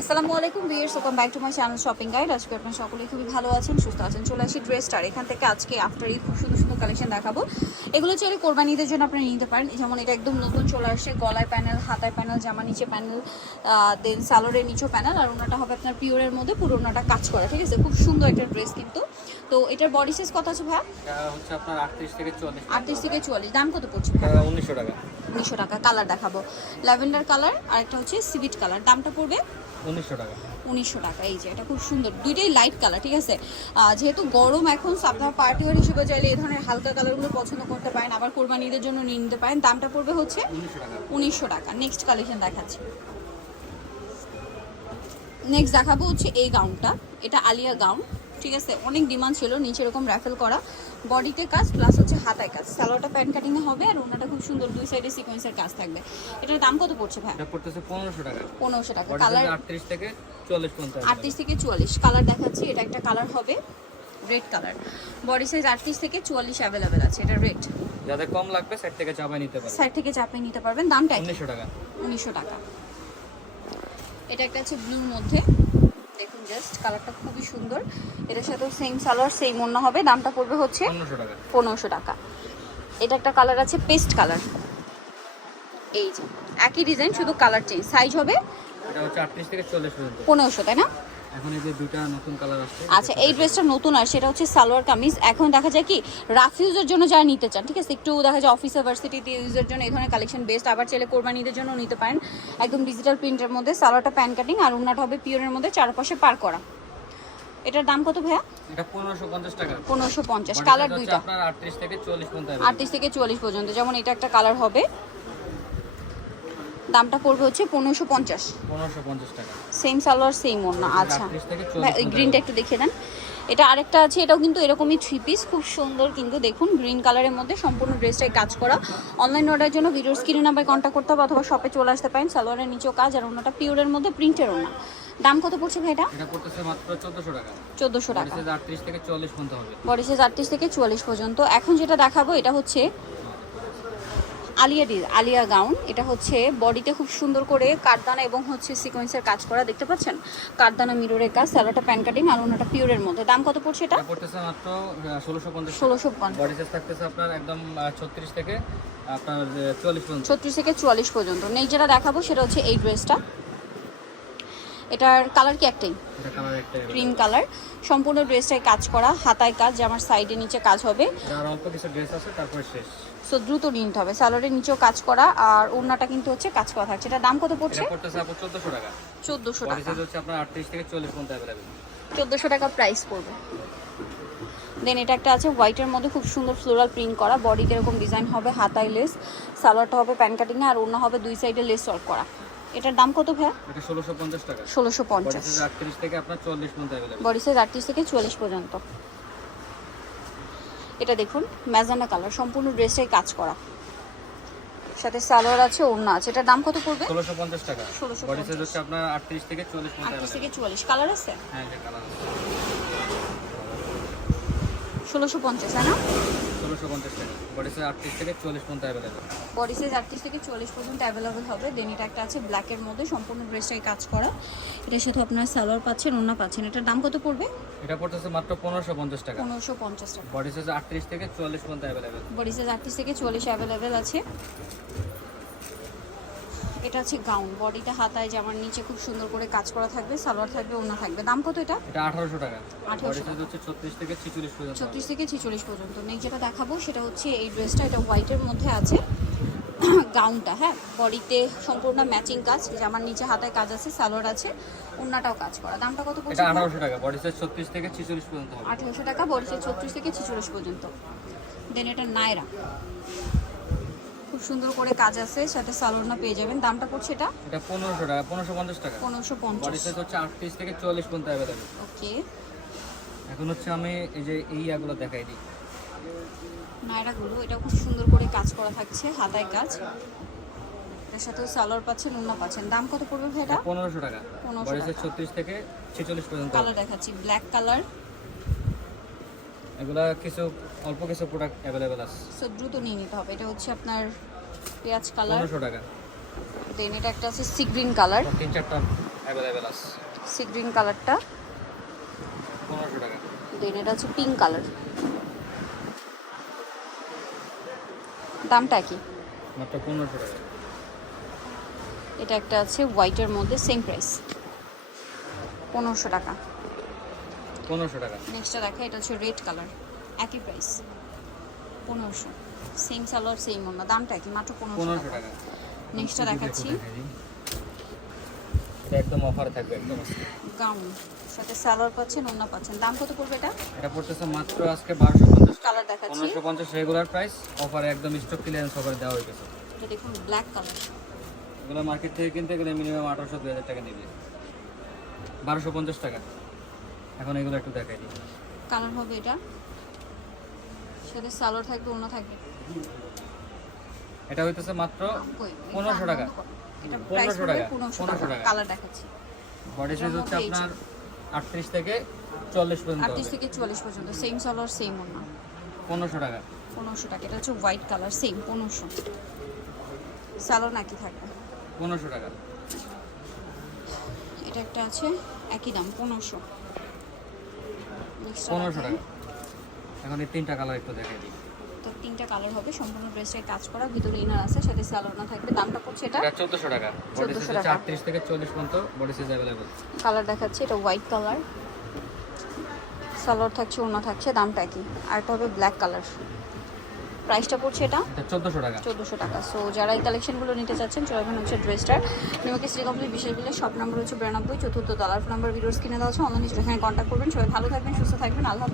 আসসালামু আলাইকুম viewers welcome back to my channel shopping guide আজকে আপনারা সকলে খুবই ভালো আছেন সুস্থ আছেন চলে আসি ড্রেস স্টার এখান থেকে আজকে আফটার এই খুব সুন্দর সুন্দর কালেকশন দেখাবো। এগুলো চাইলে কোরবানিদের জন্য আপনারা নিতে পারেন। যেমন এটা একদম নতুন চলে আসছে গলায় প্যানেল হাতায় প্যানেল জামা নিচে প্যানেল দেন সালোয়ারের নিচেও প্যানেল আর ওনাটা হবে আপনার পিওরের মধ্যে পুরো ওনাটা কাজ করা ঠিক আছে? খুব সুন্দর একটা ড্রেস কিন্তু। তো এটার বডি সাইজ কত আছে ভাইয়া? এটা হচ্ছে আপনার আটত্রিশ থেকে চল্লিশ। আটত্রিশ থেকে চুয়াল্লিশ। দাম কত পড়ছে? উনিশশো টাকা। উনিশশো টাকা কালার দেখাবো। ল্যাভেন্ডার কালার আর একটা হচ্ছে সিভিট কালার দামটা পড়বে উনিশশো টাকা। উনিশশো টাকা। এই যে এটা খুব সুন্দর। দুইটাই লাইট কালার ঠিক আছে? যেহেতু গরম এখন আপনার পার্টি ওয়ার হিসেবে চাইলে এই ধরনের হালকা কালারগুলো পছন্দ করতে পারেন। আবার কোরবানিদের জন্য নিয়ে নিতে পারেন। দামটা পড়বে হচ্ছে উনিশশো টাকা। উনিশশো টাকা। নেক্সট কালেকশন দেখাচ্ছি। নেক্সট দেখাবো হচ্ছে এই গাউনটা এটা আলিয়া গাউন ঠিক আছে? অনেক ডিমান্ড ছিল নিচে এরকম র্যাফেল করা। বডিতে কাজ প্লাস হচ্ছে হাতায় কাজ। সালোয়ারটা প্যান্ট কাটিংয়ে হবে আর ওনাটা খুব সুন্দর দুই সাইডে সিকোয়েন্সের কাজ থাকবে। এটার দাম কত পড়ছে ভাই? এটা পড়তেছে পনেরোশো টাকা। পনেরোশো টাকা। কালার আটত্রিশ থেকে চল্লিশ পঞ্চাশ আটত্রিশ থেকে চুয়াল্লিশ। কালার দেখাচ্ছি এটা একটা কালার হবে রেড কালার বডি সাইজ আটত্রিশ থেকে চুয়াল্লিশ অ্যাভেলেবেল আছে এটা রেড যাদের কম লাগবে সাইড থেকে চাপাই নিতে পারবে। সাইড থেকে চাপাই নিতে পারবেন দামটা কি উনিশশো টাকা। উনিশশো টাকা। এটা একটা আছে ব্লুর মধ্যে। দেখুন জাস্ট কালারটা খুবই সুন্দর। এটার সাথেও সেম সালোয়ার সেম অন্য হবে। দামটা পড়বে হচ্ছে পনেরোশো টাকা। এটা একটা কালার আছে পেস্ট কালার এই যে একই ডিজাইন শুধু কালার চেঞ্জ সাইজ হবে এটা হচ্ছে আটত্রিশ থেকে চল্লিশ পর্যন্ত। পনেরোশো তাই না? এখন এই যে দুটা নতুন কালার আসছে আচ্ছা এই ড্রেসটা নতুন আর সেটা হচ্ছে সালোয়ার কামিজ। এখন দেখা যায় কি রাফ ইউজের জন্য যারা নিতে চান ঠিক আছে? একটু দেখা যায় অফিস ভার্সিটিতে ইউজের জন্য এই ধরনের কালেকশন বেস্ট আবার চাইলে কোরবানিদের জন্য নিতে পারেন। একদম ডিজিটাল প্রিন্টের মধ্যে সালোয়ারটা প্যান কাটিং আর উন্নাটা হবে পিওরের মধ্যে চারপাশে পার করা। এটার দাম কত ভাইয়া? এটা পনেরোশো পঞ্চাশ টাকা। কালার দুইটা। আপনার আটত্রিশ থেকে চল্লিশ পর্যন্ত আটত্রিশ থেকে চুয়াল্লিশ পর্যন্ত যেমন এটা একটা কালার হবে। দামটা পড়বে হচ্ছে পনেরোশো পঞ্চাশ। টাকা। সেম সালোয়ার সেম ওড়না আচ্ছা। ভাই, ওই গ্রিনটা একটু দেখে দেন এটা আরেকটা আছে এটাও কিন্তু এরকমই থ্রি পিস খুব সুন্দর কিন্তু দেখুন গ্রিন কালারের মধ্যে সম্পূর্ণ ড্রেসটাই কাজ করা। অনলাইন অর্ডারের জন্য ভিডিওর স্ক্রিনে নাম্বারে কন্ট্যাক্ট করতে হবে অথবা শপে চলে আসতে পারেন সালোয়ারের নিচেও কাজ আর অন্যটা পিওরের মধ্যে প্রিন্টের ওনা দাম কত পড়ছে ভাই এটা? এটা পড়তেছে মাত্র চোদ্দশো টাকা। চোদ্দোশো বডি টাকা। সাইজ আটত্রিশ থেকে চল্লিশ পর্যন্ত হবে। বডি সাইজ আটত্রিশ থেকে চুয়াল্লিশ পর্যন্ত। এখন যেটা দেখাবো এটা হচ্ছে আলিয়া ডি আলিয়া গাউন। এটা হচ্ছে বডিতে খুব সুন্দর করে কাঠদানা এবং হচ্ছে সিকোয়েন্সের কাজ করা। দেখতে পাচ্ছেন? কাঠদানা মিররের কাজ স্যালোটা প্যান কাটিং আর ওনাটা পিওরের মধ্যে। দাম কত পড়ছে এটা? পড়তেছে মাত্র ষোলোশো পঞ্চাশ ষোলোশো পঞ্চাশ। বডি সাইজ থাকতেছে আপনার একদম ছত্রিশ থেকে আপনার চল্লিশ পর্যন্ত। ছত্রিশ থেকে চুয়াল্লিশ পর্যন্ত। নেই যেটা দেখাবো সেটা হচ্ছে এই ড্রেসটা। এটার কালার কি একটাই? এটা কালার একটা ক্রিম কালার সম্পূর্ণ ড্রেসটাই কাজ করা হাতায় কাজ জামার সাইডে নিচে কাজ হবে। আর অল্প কিছু ড্রেস আছে তারপরে শেষ। সো দ্রুত নিতে হবে। স্যালোয়ারের নিচেও কাজ করা আর ওড়নাটা কিন্তু হচ্ছে কাজ করা থাকছে। এটা দাম কত পড়ছে? আপনার টাকা। চোদ্দোশো টাকা। হচ্ছে আপনার আটত্রিশ থেকে চল্লিশ পর্যন্ত চোদ্দোশো টাকা প্রাইস পড়বে। দেন এটা একটা আছে হোয়াইটের মধ্যে খুব সুন্দর ফ্লোরাল প্রিন্ট করা। বডিতে এরকম ডিজাইন হবে হাতায় লেস সালোয়ারটা হবে প্যান কাটিংয়ে আর ওড়না হবে দুই সাইডে লেস ওয়ার্ক করা। এটার দাম কত ভাইয়া? এটা ষোলোশো পঞ্চাশ টাকা। ষোলোশো বডি পঞ্চাশ সাইজ আটত্রিশ থেকে আপনার চল্লিশ পর্যন্ত অ্যাভেলেবেল বডি সাইজ আটত্রিশ থেকে চুয়াল্লিশ পর্যন্ত। এটা দেখুন ম্যাজানা কালার সম্পূর্ণ ড্রেসটাই কাজ করা। সাথে সালোয়ার আছে ওড়না আছে। এটার দাম কত পড়বে? ষোলোশো পঞ্চাশ টাকা। 1650 বডি সাইজ হচ্ছে আপনার আটত্রিশ থেকে চল্লিশ পর্যন্ত আটত্রিশ অ্যাভেলেবেল থেকে চুয়াল্লিশ। কালার আছে? হ্যাঁ এটা কালার ষোলোশো পঞ্চাশ তাই না? ষোলোশো পঞ্চাশ টাকা। বডি সাইজ আটত্রিশ থেকে চল্লিশ পর্যন্ত অ্যাভেলেবেল বডি সাইজ আটত্রিশ থেকে চল্লিশ পর্যন্ত অ্যাভেলেবেল হবে। দেন এটা একটা আছে ব্ল্যাকের মধ্যে সম্পূর্ণ ড্রেসটাই কাজ করা। এটা শুধু আপনার সালোয়ার পাচ্ছেন ওড়না পাচ্ছেন। এটার দাম কত পড়বে? এটা পড়তেছে মাত্র পনেরোশো পঞ্চাশ টাকা। পনেরোশো পঞ্চাশ টাকা। বডি সাইজ আটত্রিশ থেকে চল্লিশ পর্যন্ত অ্যাভেলেবেল বডি সাইজ আটত্রিশ থেকে চল্লিশ অ্যাভেলেবেল আছে। এটা আছে গাউন বডিটা হাতায় জামার নিচে খুব সুন্দর করে কাজ করা থাকবে সালোয়ার থাকবে ওড়না থাকবে। দাম কত এটা? এটা আঠারোশো টাকা। 1800 বডি হচ্ছে ছত্রিশ থেকে ছিচল্লিশ পর্যন্ত। ছত্রিশ থেকে ছিচল্লিশ পর্যন্ত। নেক্সট যেটা দেখাবো সেটা হচ্ছে এই ড্রেসটা এটা হোয়াইটের মধ্যে আছে। গাউনটা হ্যাঁ? বডিতে সম্পূর্ণ ম্যাচিং কাজ। জামার নিচে হাতায় কাজ আছে সালোয়ার আছে ওড়নাটাও কাজ করা। দামটা কত পড়ছে এটা? আঠারোশো টাকা। বডি সাইজ ছত্রিশ থেকে ছিচল্লিশ পর্যন্ত হবে। আঠেরোশো টাকা বডি সাইজ ছত্রিশ থেকে ছিচল্লিশ পর্যন্ত। দেন এটা নায়রা খুব সুন্দর করে কাজ আছে সাথে সালোয়ারনা পেয়ে যাবেন। দামটা পড়ছে এটা? এটা পনেরোশো টাকা পনেরোশো পঞ্চাশ টাকা। পনেরোশো বডি পঞ্চাশ সাইজ হচ্ছে আটত্রিশ থেকে চল্লিশ পর্যন্ত অ্যাভেলেবেল ওকে। এখন হচ্ছে আমি এই যে এই ইয়াগুলো দেখাই দিই। নায়রাগুলো এটা খুব সুন্দর করে কাজ করা থাকছে হাতায় কাজ। এর সাথে সালোয়ার পাচ্ছেন উন্না পাচ্ছেন। দাম কত পড়বে ভাই এটা? পনেরোশো টাকা। 1500 বডি সাইজ টাকা। ছত্রিশ থেকে ছেচল্লিশ পর্যন্ত। কালার দেখাচ্ছি ব্ল্যাক কালার এগুলা কিছু অল্প কিছু প্রোডাক্ট অ্যাভেলেবেল আছে। সো দ্রুত নিয়ে নিতে হবে। এটা হচ্ছে আপনার পেঁয়াজ কালার পনেরোশো টাকা। দেন এটা একটা আছে সি গ্রিন কালার তিন চারটা অ্যাভেলেবেল আছে। সি গ্রিন কালারটা পনেরোশো টাকা। দেন এটা হচ্ছে পিঙ্ক কালার দামটা কি? মাত্র পনেরোশো টাকা। এটা একটা আছে হোয়াইটের মধ্যে সেম প্রাইস পনেরোশো টাকা। পনেরোশো টাকা। নেক্সটটা দেখা এটা হচ্ছে রেড কালার একই প্রাইস পনেরোশো। সেম সালোয়ার সেম অন্য দামটা কি মাত্র পনেরোশো টাকা। নেক্সটটা দেখাচ্ছি। এটা একদম অফার থাকবে একদম। গাউন সাথে সালোয়ার পাচ্ছেন অন্য পাচ্ছেন। দাম কত পড়বে এটা? এটা পড়তেছে মাত্র আজকে বারোশো পঞ্চাশ। কালার দেখাচ্ছি। পনেরোশো পঞ্চাশ রেগুলার প্রাইস অফারে একদম স্টক ক্লিয়ারেন্স অফারে দেওয়া হয়ে গেছে। এটা দেখুন ব্ল্যাক কালার এগুলো মার্কেট থেকে কিনতে গেলে মিনিমাম আঠারোশো দুই হাজার টাকা নেবে। বারোশো পঞ্চাশ টাকা। এখন এগুলো একটু দেখাই দিই। কালার হবে এটা। সাথে সালোয়ার থাকবে অন্য থাকবে। এটা হইতেছে মাত্র কই, 1500 টাকা। এটা 1500 প্রাইস পড়বে টাকা, 1500 1500 টাকা। কালার দেখাচ্ছি। বডি সাইজ হচ্ছে। আপনার আটত্রিশ থেকে চল্লিশ পর্যন্ত আটত্রিশ হবে। থেকে চুয়াল্লিশ পর্যন্ত সেম সালোয়ার সেম অন্য পনেরোশো টাকা। পনেরোশো টাকা এটা হচ্ছে হোয়াইট কালার সেম পনেরোশো। সালোয়ার নাকি থাকবে? পনেরোশো টাকা। এটা একটা আছে একই দাম পনেরোশো। পনেরোশো টাকা। এখন এই তিনটা কালার একটু দেখাই দিই। তো তিনটা কালার হবে সম্পূর্ণ ড্রেসের কাজ করা ভিতরে ইনার আছে সাথে সালোনা থাকবে। দামটা পড়ছে এটা এটা চোদ্দোশো টাকা। 1400 টাকা। আটত্রিশ থেকে চল্লিশ পর্যন্ত বডি সাইজ अवेलेबल কালার দেখাচ্ছে এটা হোয়াইট কালার সালোয়ার থাকছে ওনা থাকছে দামটা একই। আর একটা হবে ব্ল্যাক কালার প্রাইসটা পড়ছে এটা? চোদ্দশো টাকা। চোদ্দোশো টাকা। সো যারা এই কালেকশনগুলো নিতে চাচ্ছেন চলবেন হচ্ছে ড্রেসটার। নিউকে শ্রী কমপ্লিট বিশেষ বিলে সব নাম্বার হচ্ছে বিরানব্বই চতুর্থ তলার নাম্বার ভিডিওস কিনে দেওয়া আছে অনলাইন এখানে কন্ট্যাক্ট করবেন। সবাই ভালো থাকবেন সুস্থ থাকবেন আল্লাহ।